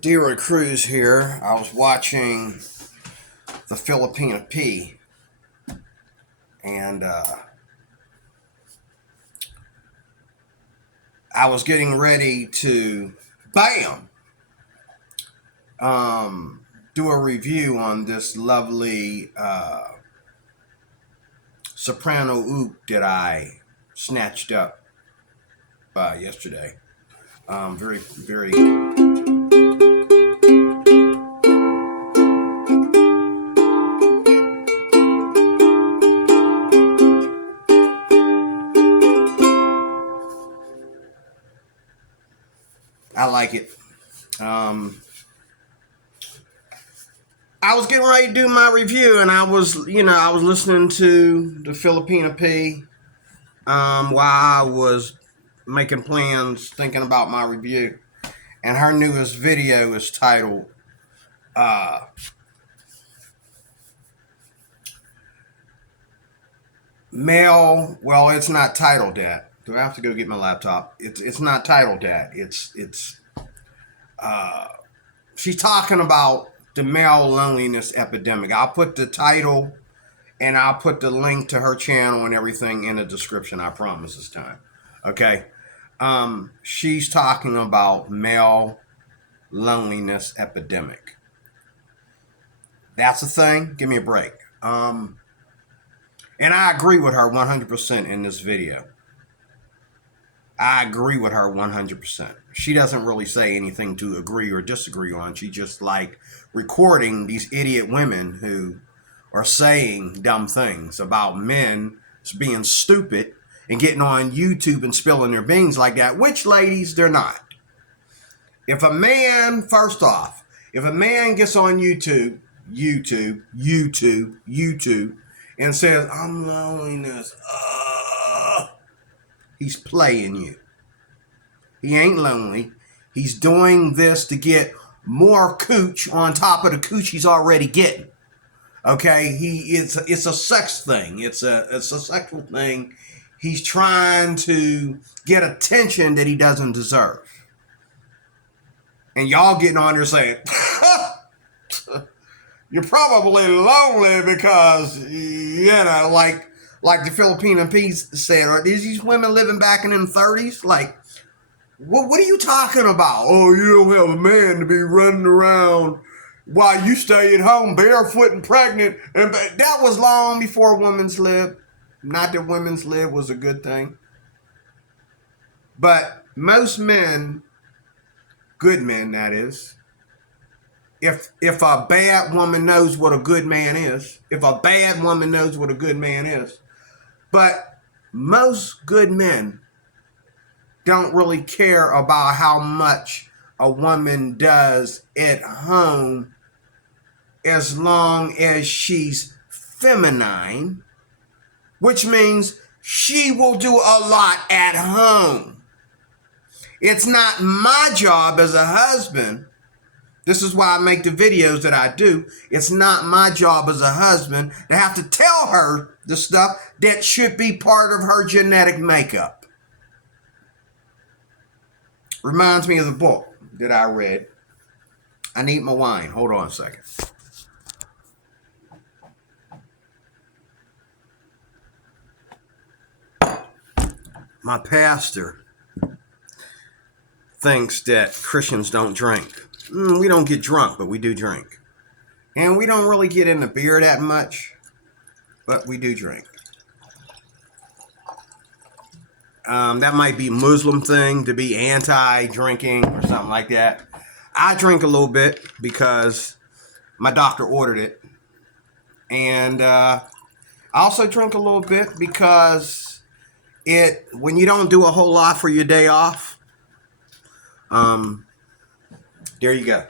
Dira Cruz here. I was watching the Epidemic-Is, and I was getting ready to, do a review on this lovely soprano oud that I snatched up yesterday. Very. I like it. I was getting ready to do my review, and I was listening to the Epidemic-Is while I was making plans, thinking about my review. And her newest video is titled Male. Well, it's not titled that. Do I have to go get my laptop? It's not titled that. She's talking about the male loneliness epidemic. I'll put the title and I'll put the link to her channel and everything in the description. I promise this time. Okay. She's talking about male loneliness epidemic. That's a thing. Give me a break. And I agree with her 100% in this video. I agree with her 100%. She doesn't really say anything to agree or disagree on. She just like recording these idiot women who are saying dumb things about men being stupid and getting on YouTube and spilling their beans like that, which, ladies, they're not. If a man, first off, if a man gets on YouTube, and says, I'm loneliness, he's playing you. He ain't lonely. He's doing this to get more cooch on top of the cooch he's already getting. Okay, it's a sex thing. It's a sexual thing. He's trying to get attention that he doesn't deserve. And y'all getting on there saying, you're probably lonely because, like the Epidemic-Is said, are these women living back in them 30s? Like, what are you talking about? Oh, you don't have a man to be running around while you stay at home barefoot and pregnant. And that was long before women's lib. Not that women's lib was a good thing. But most men, good men that is, if a bad woman knows what a good man is, but most good men don't really care about how much a woman does at home as long as she's feminine, which means she will do a lot at home. It's not my job as a husband. This is why I make the videos that I do. It's not my job as a husband to have to tell her the stuff that should be part of her genetic makeup. Reminds me of the book that I read. I need my wine. Hold on a second. My pastor thinks that Christians don't drink. We don't get drunk, but we do drink. And we don't really get into beer that much, but we do drink. That might be a Muslim thing to be anti-drinking or something like that. I drink a little bit because my doctor ordered it. And I also drink a little bit because when you don't do a whole lot for your day off, there you go.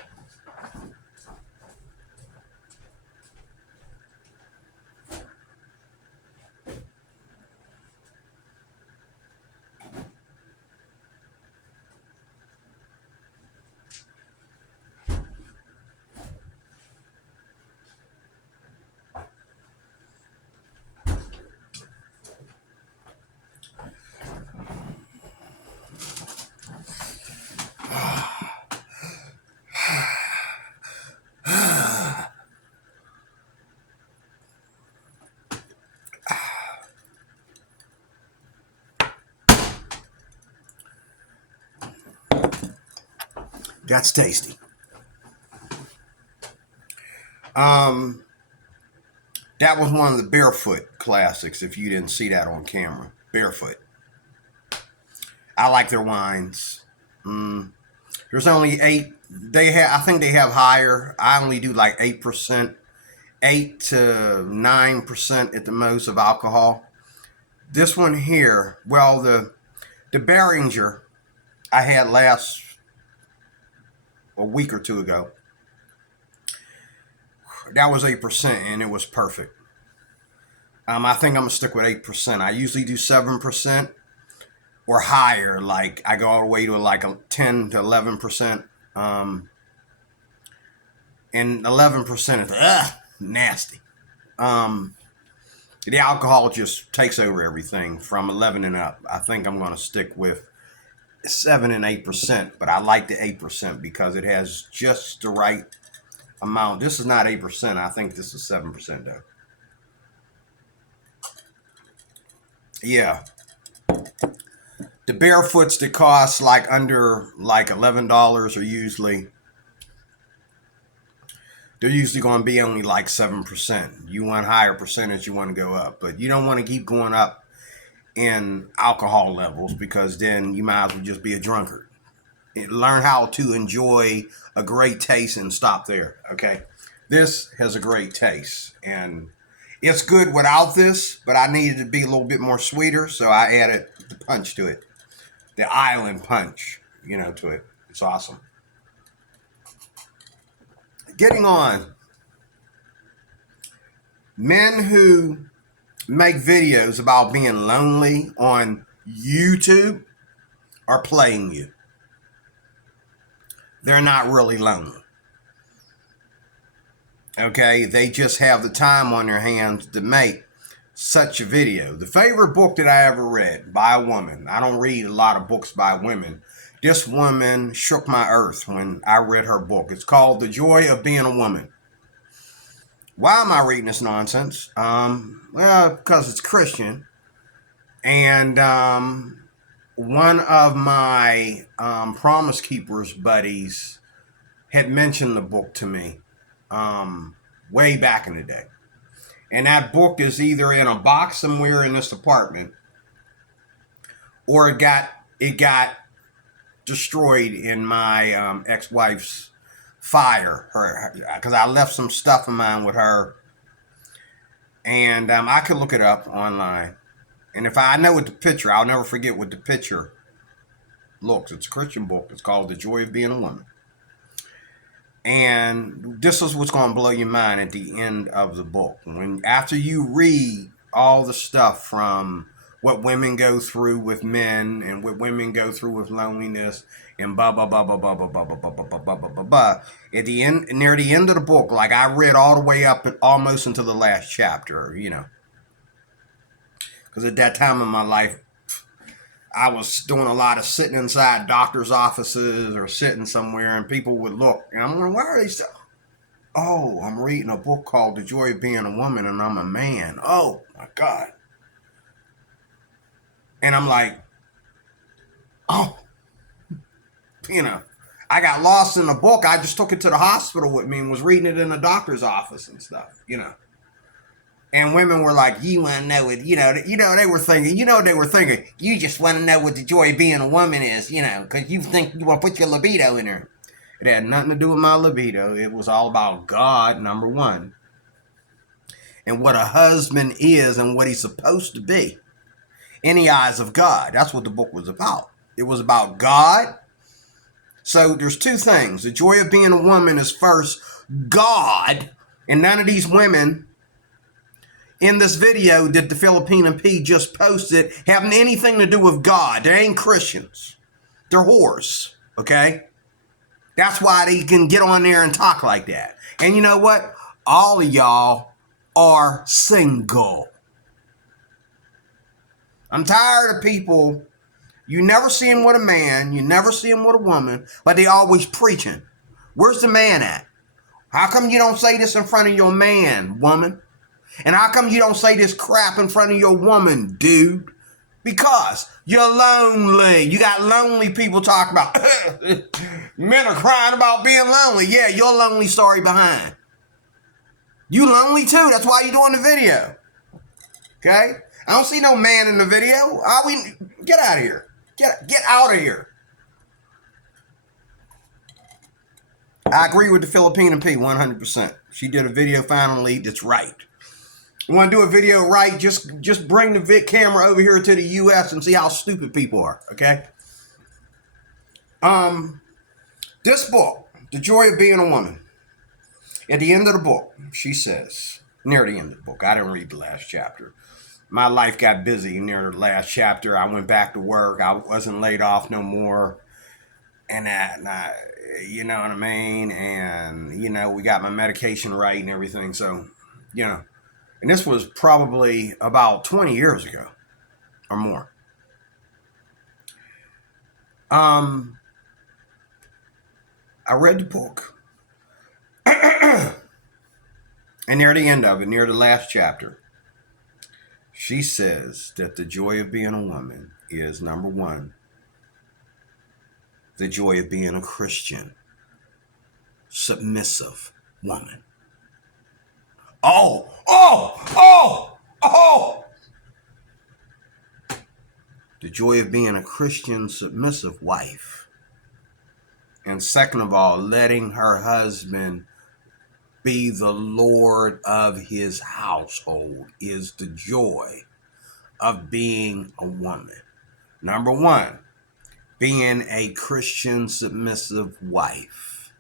That's tasty. That was one of the Barefoot classics, if you didn't see that on camera. Barefoot. I like their wines. There's only 8. I think they have higher. I only do like 8%, 8 to 9% at the most of alcohol. This one here, well, the Behringer I had a week or two ago. That was 8%, and it was perfect. I think I'm gonna stick with 8%. I usually do 7% or higher. Like I go all the way to like a 10 to 11%. And 11% is nasty. The alcohol just takes over everything from 11 and up. I think I'm gonna stick with 7 and 8%, but I like the 8% because it has just the right amount. This is not 8%. I think this is 7% though. Yeah. The Barefoots that cost like under like $11 are usually they're usually going to be only like 7%. You want higher percentage, you want to go up, but you don't want to keep going up in alcohol levels because then you might as well just be a drunkard. Learn how to enjoy a great taste and stop there. Okay, this has a great taste and it's good without this, but I needed to be a little bit more sweeter, so I added the punch to it, the island punch, to it. It's awesome. Getting on, men who make videos about being lonely on YouTube are playing you. They're not really lonely. Okay, they just have the time on their hands to make such a video. The favorite book that I ever read by a woman, I don't read a lot of books by women. This woman shook my earth when I read her book. It's called The Joy of Being a Woman. Why am I reading this nonsense? Well, because it's Christian. And one of my Promise Keepers buddies had mentioned the book to me way back in the day. And that book is either in a box somewhere in this apartment or it got destroyed in my ex-wife's fire, because I left some stuff of mine with her, and I could look it up online, and if I know what the picture, I'll never forget what the picture looks. It's a Christian book. It's called The Joy of Being a Woman, and this is what's going to blow your mind at the end of the book. After you read all the stuff from what women go through with men and what women go through with loneliness and blah blah blah blah blah blah blah blah blah blah blah blah blah blah. At the end, near the end of the book, like I read all the way up almost into the last chapter, because at that time in my life, I was doing a lot of sitting inside doctors' offices or sitting somewhere, and people would look, and I'm wondering, why are they so? Oh, I'm reading a book called The Joy of Being a Woman, and I'm a man. Oh my God. And I'm like, oh, I got lost in the book. I just took it to the hospital with me and was reading it in the doctor's office and stuff, And women were like, you want to know what, they were thinking, you just want to know what the joy of being a woman is, because you think you want to put your libido in her. It had nothing to do with my libido. It was all about God, number one, and what a husband is and what he's supposed to be in the eyes of God. That's what the book was about. It was about God. So there's two things. The joy of being a woman is first God, and none of these women in this video that the Filipino P just posted having anything to do with God. They ain't Christians. They're whores, okay? That's why they can get on there and talk like that. And you know what? All of y'all are single. I'm tired of people, you never see them with a man, you never see them with a woman, but they always preaching. Where's the man at? How come you don't say this in front of your man, woman? And how come you don't say this crap in front of your woman, dude? Because you're lonely. You got lonely people talking about men are crying about being lonely. Yeah, your lonely story behind. You lonely too. That's why you're doing the video. Okay? I don't see no man in the video. Get out of here. Get out of here. I agree with the Filipina P 100%. She did a video finally that's right. You want to do a video right, just bring the camera over here to the US and see how stupid people are, okay? This book, The Joy of Being a Woman, at the end of the book, she says, near the end of the book, I didn't read the last chapter. My life got busy near the last chapter. I went back to work. I wasn't laid off no more. And you know what I mean? And, we got my medication right and everything. So, and this was probably about 20 years ago or more. I read the book. And near the end of it, near the last chapter, she says that the joy of being a woman is, number one, the joy of being a Christian, submissive woman. Oh! The joy of being a Christian, submissive wife. And second of all, letting her husband be the Lord of his household is the joy of being a woman. Number one, being a Christian, submissive wife.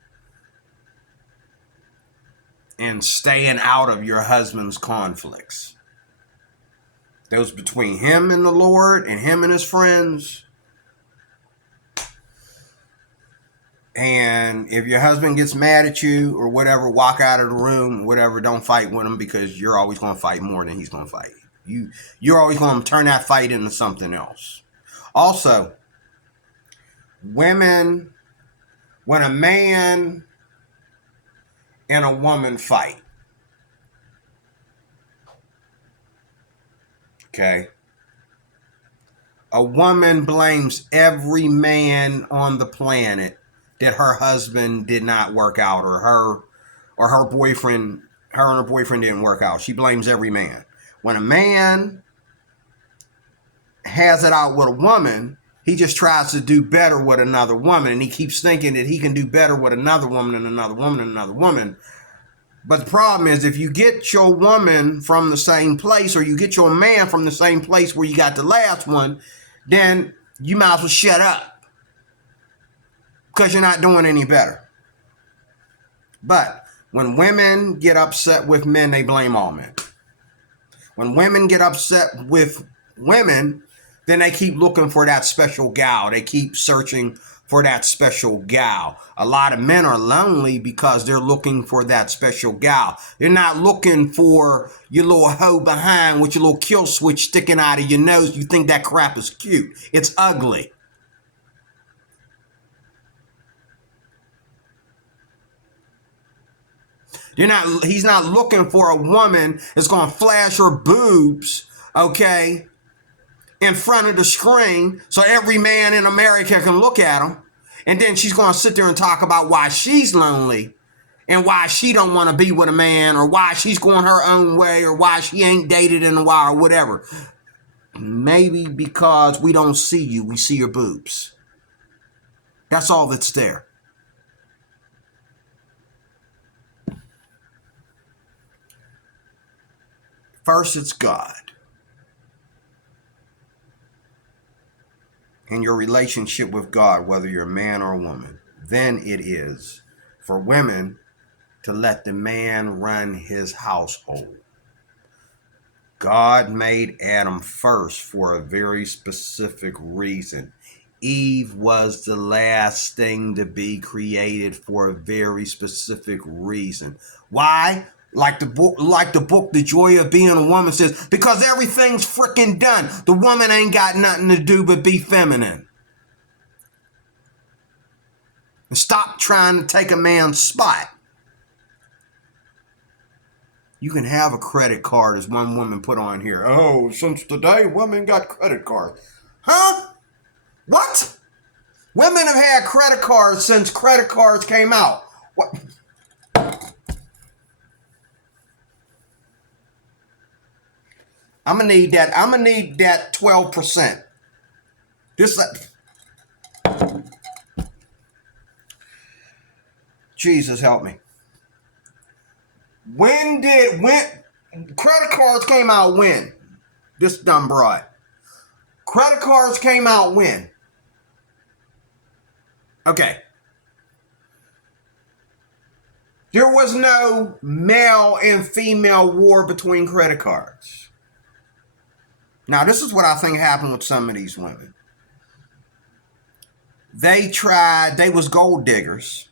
And staying out of your husband's conflicts. Those between him and the Lord and him and his friends. And if your husband gets mad at you or whatever, walk out of the room, whatever, don't fight with him because you're always going to fight more than he's going to fight. You're always going to turn that fight into something else. Also, women, when a man and a woman fight, okay, a woman blames every man on the planet that her husband did not work out, or her and her boyfriend didn't work out. She blames every man. When a man has it out with a woman, he just tries to do better with another woman, and he keeps thinking that he can do better with another woman and another woman and another woman. But the problem is, if you get your woman from the same place, or you get your man from the same place where you got the last one, then you might as well shut up, because you're not doing any better. But when women get upset with men, they blame all men. When women get upset with women, then they keep looking for that special gal. They keep searching for that special gal. A lot of men are lonely because they're looking for that special gal. They're not looking for your little hoe behind with your little kill switch sticking out of your nose. You think that crap is cute. It's ugly. He's not looking for a woman that's going to flash her boobs, okay, in front of the screen so every man in America can look at them. And then she's going to sit there and talk about why she's lonely and why she don't want to be with a man, or why she's going her own way, or why she ain't dated in a while, or whatever. Maybe because we don't see you, we see your boobs. That's all that's there. First, it's God and your relationship with God, whether you're a man or a woman. Then it is for women to let the man run his household. God made Adam first for a very specific reason. Eve was the last thing to be created for a very specific reason. Why? Like the book, The Joy of Being a Woman says, because everything's freaking done. The woman ain't got nothing to do but be feminine. And stop trying to take a man's spot. You can have a credit card, as one woman put on here. Oh, since the day women got credit cards. Huh? What? Women have had credit cards since credit cards came out. What? I'm gonna need that 12%. This Jesus help me. When credit cards came out when? This dumb broad. Credit cards came out when? Okay. There was no male and female war between credit cards. Now, this is what I think happened with some of these women. They was gold diggers.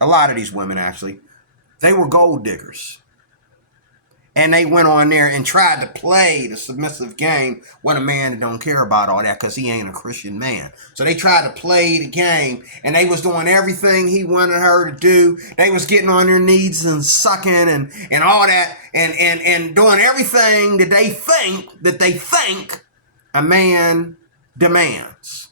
A lot of these women, actually. They were gold diggers. And they went on there and tried to play the submissive game when a man don't care about all that because he ain't a Christian man. So they tried to play the game, and they was doing everything he wanted her to do. They was getting on their knees and sucking and all that and doing everything that they think a man demands.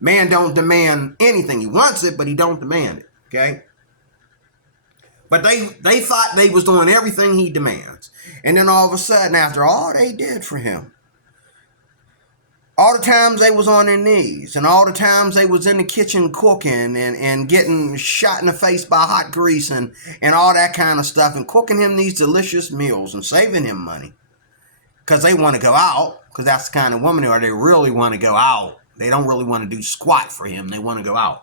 Man don't demand anything. He wants it, but he don't demand it. Okay? But they thought they was doing everything he demands. And then all of a sudden, after all they did for him, all the times they was on their knees, and all the times they was in the kitchen cooking and getting shot in the face by hot grease and all that kind of stuff, and cooking him these delicious meals and saving him money. Because they want to go out, because that's the kind of woman they are. They really want to go out. They don't really want to do squat for him. They want to go out.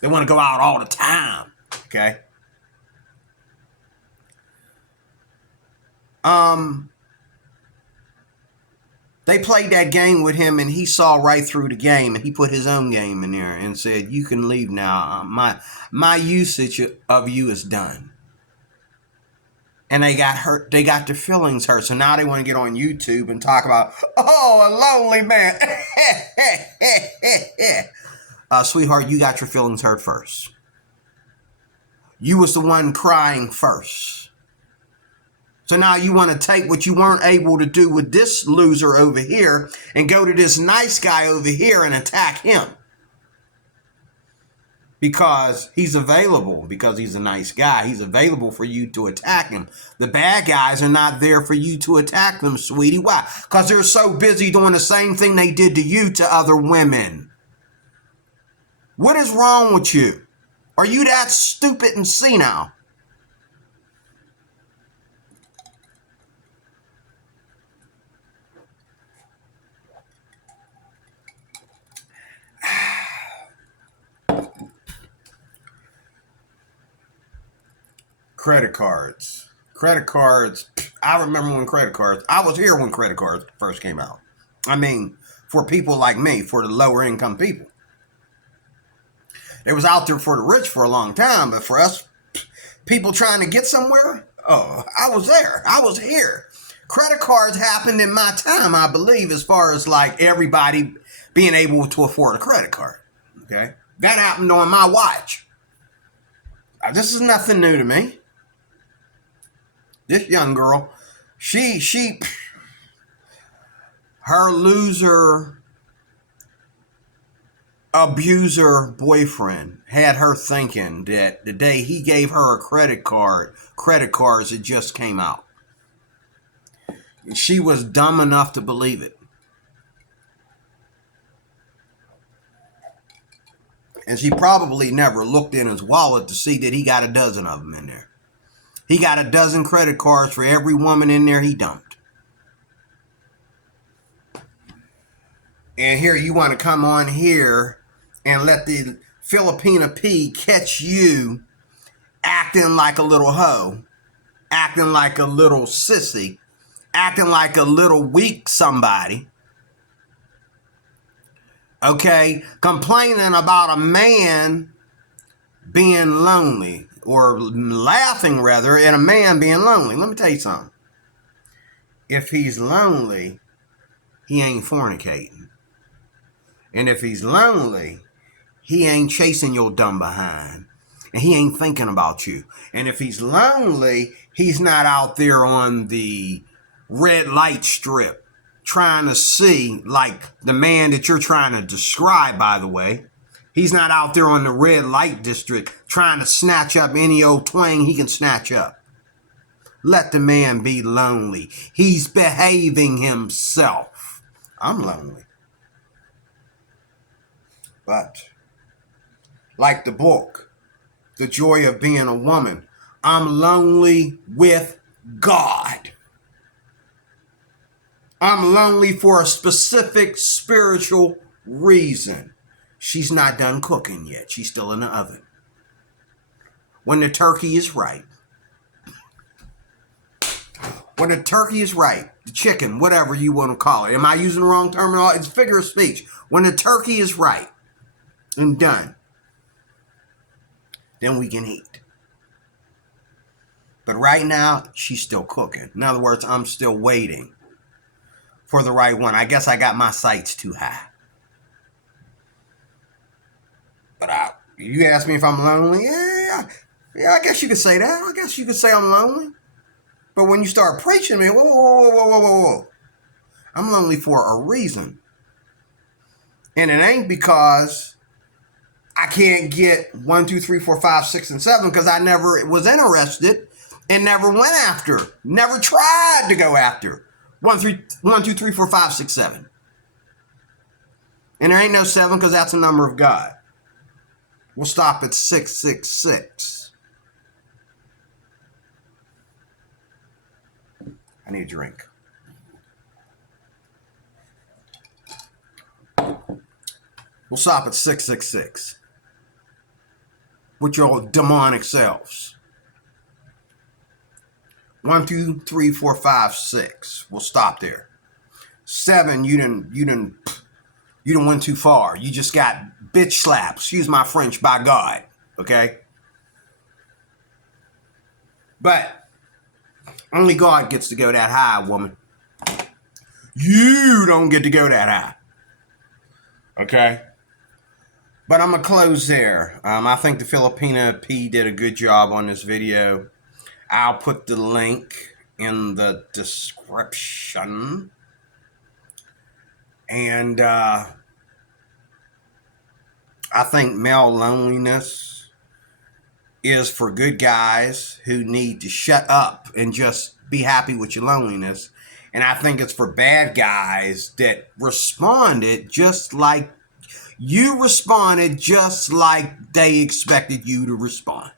They want to go out all the time. Okay? They played that game with him, and he saw right through the game, and he put his own game in there and said, "You can leave now. My usage of you is done." And they got hurt. They got their feelings hurt. So now they want to get on YouTube and talk about, oh, a lonely man. Sweetheart, you got your feelings hurt first. You was the one crying first. So now you want to take what you weren't able to do with this loser over here and go to this nice guy over here and attack him. Because he's available, because he's a nice guy. He's available for you to attack him. The bad guys are not there for you to attack them, sweetie. Why? Because they're so busy doing the same thing they did to you to other women. What is wrong with you? Are you that stupid and senile? Credit cards. I remember when I was here when credit cards first came out. I mean, for people like me, for the lower income people. It was out there for the rich for a long time, but for us people trying to get somewhere, oh, I was there. I was here. Credit cards happened in my time, I believe, as far as like everybody being able to afford a credit card. Okay? That happened on my watch. This is nothing new to me. This young girl, her loser, abuser boyfriend had her thinking that the day he gave her a credit cards had just came out. And she was dumb enough to believe it. And she probably never looked in his wallet to see that he got a dozen of them in there. He got a dozen credit cards for every woman in there he dumped. And here you want to come on here and let the Filipina P catch you acting like a little hoe, acting like a little sissy, acting like a little weak somebody. Okay, complaining about a man being lonely, or laughing rather at a man being lonely. Let me tell you something. If he's lonely, he ain't fornicating. And if he's lonely, he ain't chasing your dumb behind. and he ain't thinking about you. And if he's lonely, he's not out there on the red light strip trying to see, like the man that you're trying to describe, by the way. He's not out there on the red light district trying to snatch up any old twang he can snatch up. Let the man be lonely. He's behaving himself. I'm lonely. But like the book, The Joy of Being a Woman, I'm lonely with God. I'm lonely for a specific spiritual reason. She's not done cooking yet. She's still in the oven. When the turkey is right, the chicken, whatever you want to call it. Am I using the wrong terminology? It's figure of speech. When the turkey is right and done, then we can eat. But right now, she's still cooking. In other words, I'm still waiting for the right one. I guess I got my sights too high. But you ask me if I'm lonely? Yeah, I guess you could say that. I guess you could say I'm lonely. But when you start preaching me, whoa. I'm lonely for a reason. And it ain't because I can't get 1, 2, 3, 4, 5, 6, and 7 because I never was interested and never went after, never tried to go after 1, 2, 3, 4, 5, 6, 7. And there ain't no 7 because that's the number of God. We'll stop at 666. I need a drink. We'll stop at 666. With your demonic selves. 1, 2, 3, 4, 5, 6. We'll stop there. 7, you didn't went too far. You just got bitch slapped. Excuse my French, by God. Okay? But only God gets to go that high, woman. You don't get to go that high. Okay? But I'm going to close there. I think the Filipina P did a good job on this video. I'll put the link in the description. And I think male loneliness is for good guys who need to shut up and just be happy with your loneliness. And I think it's for bad guys that responded just like you responded, just like they expected you to respond.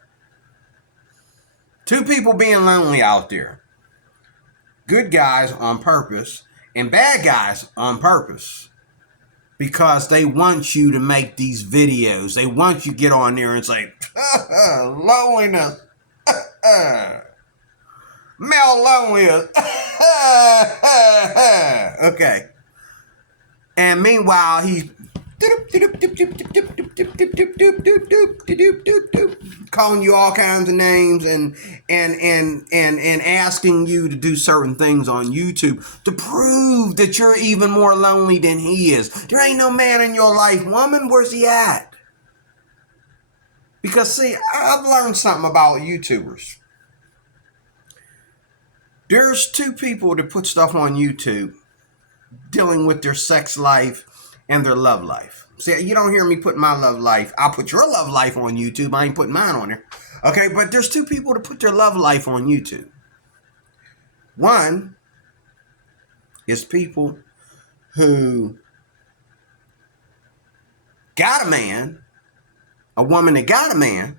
2 people being lonely out there. Good guys on purpose and bad guys on purpose. Because they want you to make these videos. They want you to get on there and say, loneliness. Male loneliness. Okay. And meanwhile, he's calling you all kinds of names and asking you to do certain things on YouTube to prove that you're even more lonely than he is. There ain't no man in your life, woman. Where's he at? Because see, I've learned something about YouTubers. There's 2 people that put stuff on YouTube dealing with their sex life and their love life. See, you don't hear me put my love life. I'll put your love life on YouTube. I ain't putting mine on there. Okay, but there's 2 people that put their love life on YouTube. One is people who got a man, a woman that got a man,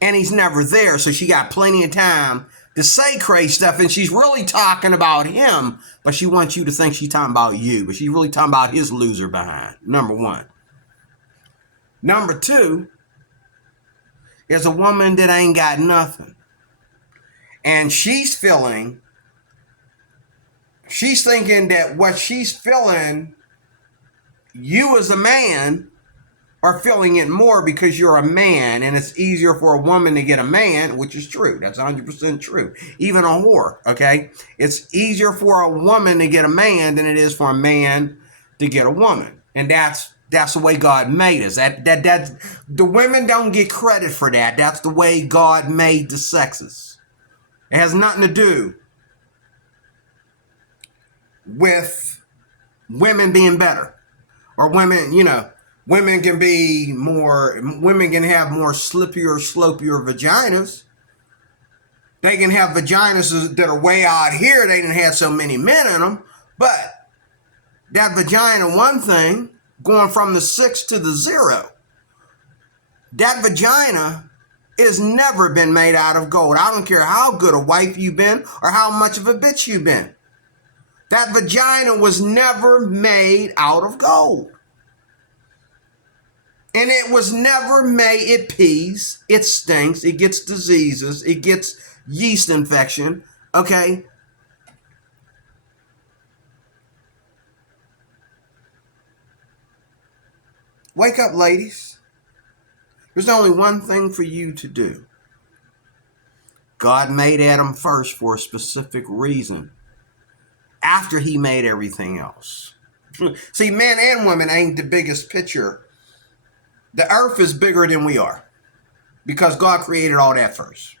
and he's never there, so she got plenty of time to say crazy stuff, and she's really talking about him, but she wants you to think she's talking about you, but she's really talking about his loser behind. Number 1. Number 2 is a woman that ain't got nothing. And she's thinking that what she's feeling, you as a man are feeling it more because you're a man, and it's easier for a woman to get a man, which is true. That's 100% true. Even a whore, okay? It's easier for a woman to get a man than it is for a man to get a woman. And that's That's the way God made us. That's the women don't get credit for that. That's the way God made the sexes. It has nothing to do with women being better or women, women can have more slippier, slopier vaginas. They can have vaginas that are way out here. They didn't have so many men in them. But that vagina, one thing, going from the 6 to the 0, that vagina has never been made out of gold. I don't care how good a wife you've been or how much of a bitch you've been. That vagina was never made out of gold. And it was never made, it pees, it stinks, it gets diseases, it gets yeast infection, okay? Wake up, ladies. There's only one thing for you to do. God made Adam first for a specific reason. After he made everything else. See, men and women ain't the biggest picture. The earth is bigger than we are because God created all that first.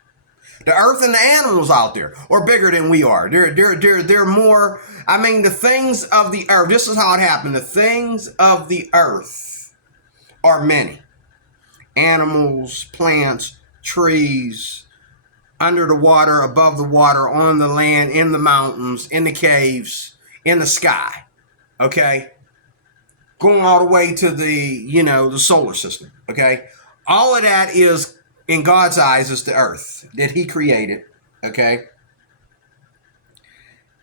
The earth and the animals out there are bigger than we are. They're more, the things of the earth. This is how it happened. The things of the earth are many. Animals, plants, trees, under the water, above the water, on the land, in the mountains, in the caves, in the sky. Okay? Going all the way to the solar system. Okay? All of that is, in God's eyes, is the earth that he created. Okay?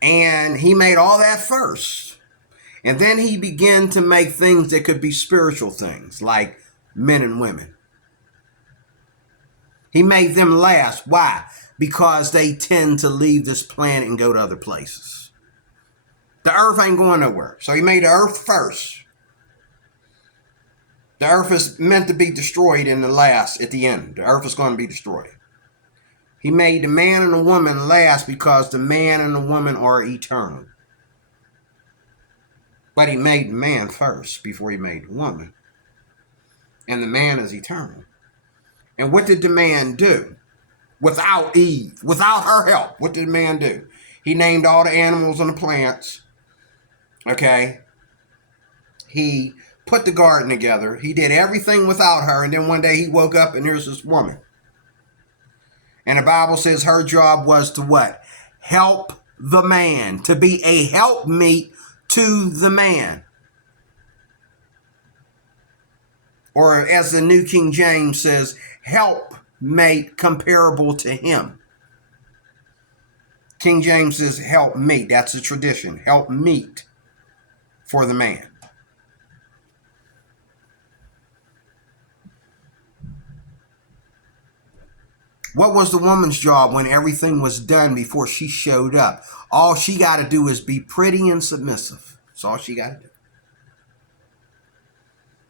And he made all that first. And then he began to make things that could be spiritual things, like men and women. He made them last. Why? Because they tend to leave this planet and go to other places. The earth ain't going nowhere. So he made the earth first. The earth is meant to be destroyed at the end. The earth is going to be destroyed. He made the man and the woman last because the man and the woman are eternal. But he made the man first before he made the woman. And the man is eternal. And what did the man do? Without Eve, without her help, what did the man do? He named all the animals and the plants. Okay? He put the garden together. He did everything without her. And then one day he woke up and there's this woman. And the Bible says her job was to what? Help the man. To be a helpmeet to the man. Or as the New King James says, helpmate comparable to him. King James says helpmeet. That's a tradition. Helpmeet for the man. What was the woman's job when everything was done before she showed up? All she got to do is be pretty and submissive. That's all she got to do.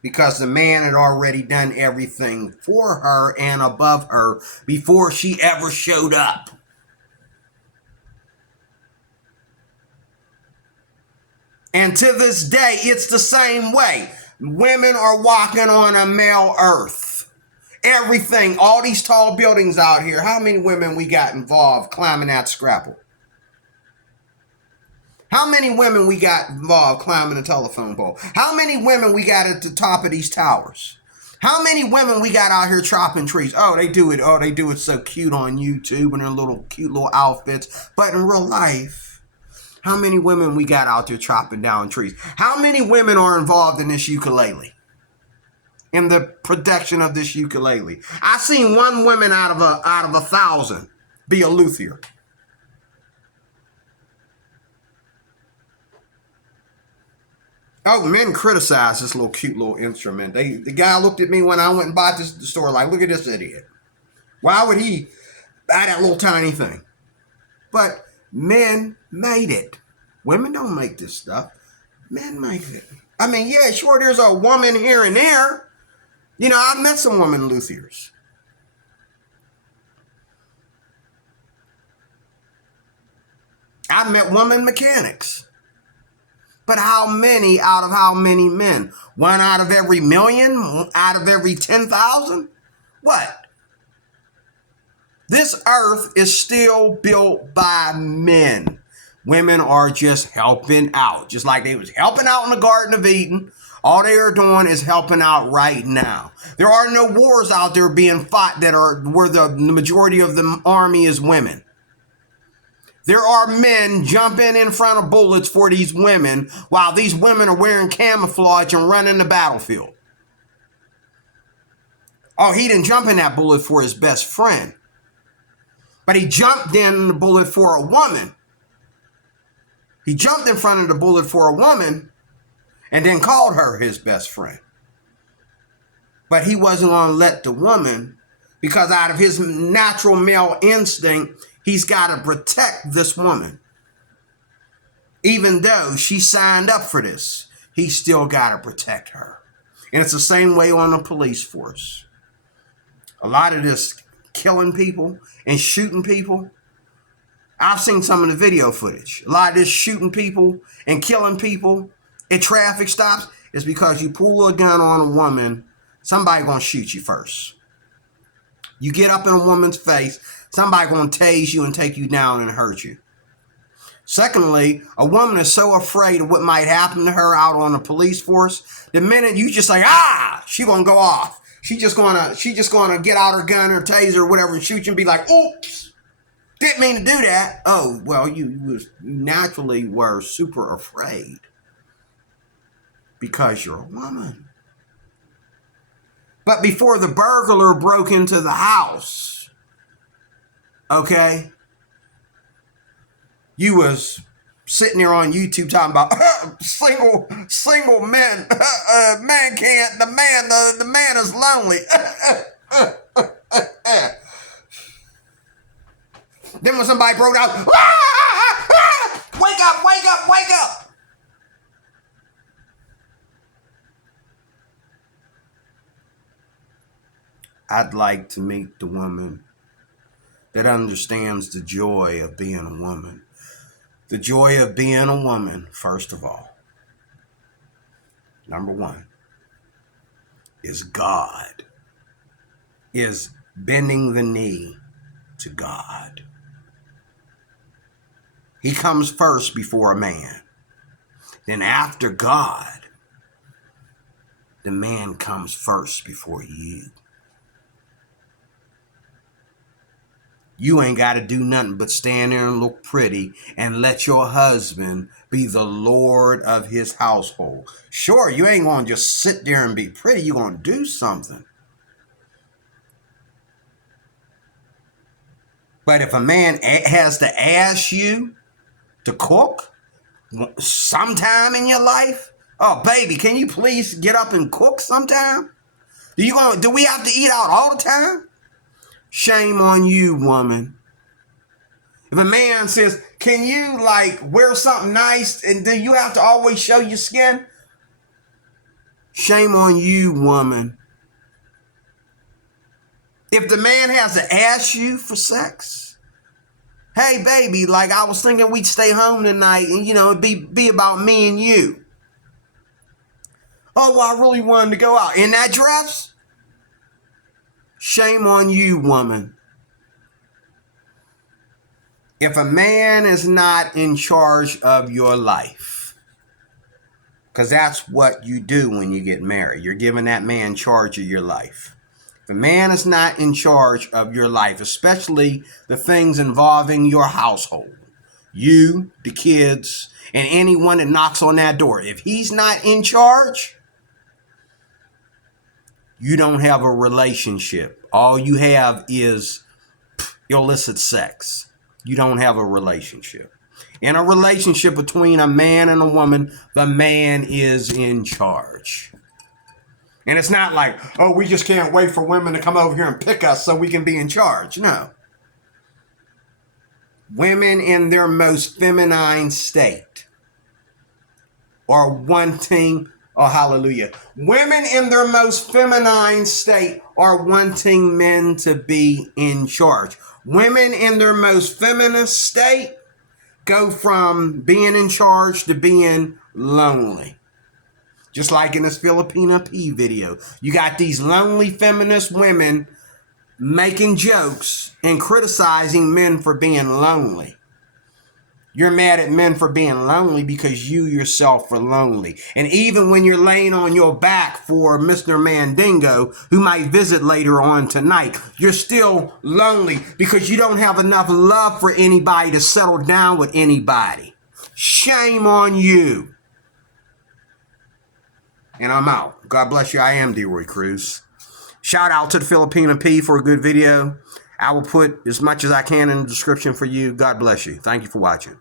Because the man had already done everything for her and above her before she ever showed up. And to this day, it's the same way. Women are walking on a male earth. Everything, all these tall buildings out here, how many women we got involved climbing that scrapple? How many women we got involved climbing the telephone pole? How many women we got at the top of these towers? How many women we got out here chopping trees? Oh, they do it so cute on YouTube and their little cute little outfits. But in real life, how many women we got out there chopping down trees? How many women are involved in this ukulele? In the production of this ukulele? I seen one woman out of 1,000 be a luthier. Oh, men criticize this little cute little instrument. The guy looked at me when I went and bought this at the store like, look at this idiot. Why would he buy that little tiny thing? But men made it. Women don't make this stuff. Men make it. Yeah, sure, there's a woman here and there. I've met some women luthiers. I've met women mechanics. But how many out of how many men? 1 out of every million? Out of every 10,000? What? This earth is still built by men. Women are just helping out. Just like they was helping out in the Garden of Eden. All they are doing is helping out right now. There are no wars out there being fought that are where the majority of the army is women. There are men jumping in front of bullets for these women while these women are wearing camouflage and running the battlefield. Oh, he didn't jump in that bullet for his best friend. But he jumped in the bullet for a woman. He jumped in front of the bullet for a woman and then called her his best friend. But he wasn't going to let the woman, because out of his natural male instinct, he's got to protect this woman. Even though she signed up for this, he still got to protect her. And it's the same way on the police force. A lot of this killing people and shooting people, I've seen some of the video footage. A lot of this shooting people and killing people at traffic stops is because you pull a gun on a woman, somebody gonna shoot you first. You get up in a woman's face, somebody gonna tase you and take you down and hurt you. Secondly, a woman is so afraid of what might happen to her out on the police force, the minute you just say, she gonna go off. She just gonna get out her gun or taser or whatever and shoot you and be like, oops, didn't mean to do that. Oh, well, you naturally were super afraid because you're a woman. But before the burglar broke into the house, okay, you was sitting there on YouTube talking about single men. Man can't. The man is lonely. Then when somebody broke out, wake up, wake up, wake up. I'd like to meet the woman that understands the joy of being a woman. The joy of being a woman, first of all, number one, is God, is bending the knee to God. He comes first before a man. Then after God, the man comes first before you. You ain't got to do nothing but stand there and look pretty and let your husband be the Lord of his household. Sure, you ain't going to just sit there and be pretty. You're going to do something. But if a man has to ask you to cook sometime in your life, oh, baby, can you please get up and cook sometime? Do we have to eat out all the time? Shame on you, woman. If a man says, can you wear something nice and do you have to always show your skin? Shame on you, woman. If the man has to ask you for sex, hey, baby, I was thinking we'd stay home tonight and, it'd be about me and you. Oh, well, I really wanted to go out in that dress? Shame on you, woman. If a man is not in charge of your life, because that's what you do when you get married. You're giving that man charge of your life. If a man is not in charge of your life, especially the things involving your household, you, the kids, and anyone that knocks on that door, if he's not in charge, you don't have a relationship. All you have is illicit sex. You don't have a relationship. In a relationship between a man and a woman, the man is in charge. And it's not like, oh, we just can't wait for women to come over here and pick us so we can be in charge. No. Women in their most feminine state are wanting, oh, hallelujah. Women in their most feminine state are wanting men to be in charge. Women in their most feminist state go from being in charge to being lonely. Just like in this Epidemic-Is video. You got these lonely feminist women making jokes and criticizing men for being lonely. You're mad at men for being lonely because you yourself are lonely. And even when you're laying on your back for Mr. Mandingo, who might visit later on tonight, you're still lonely because you don't have enough love for anybody to settle down with anybody. Shame on you. And I'm out. God bless you. I am D-Roy Cruz. Shout out to the Epidemic-Is for a good video. I will put as much as I can in the description for you. God bless you. Thank you for watching.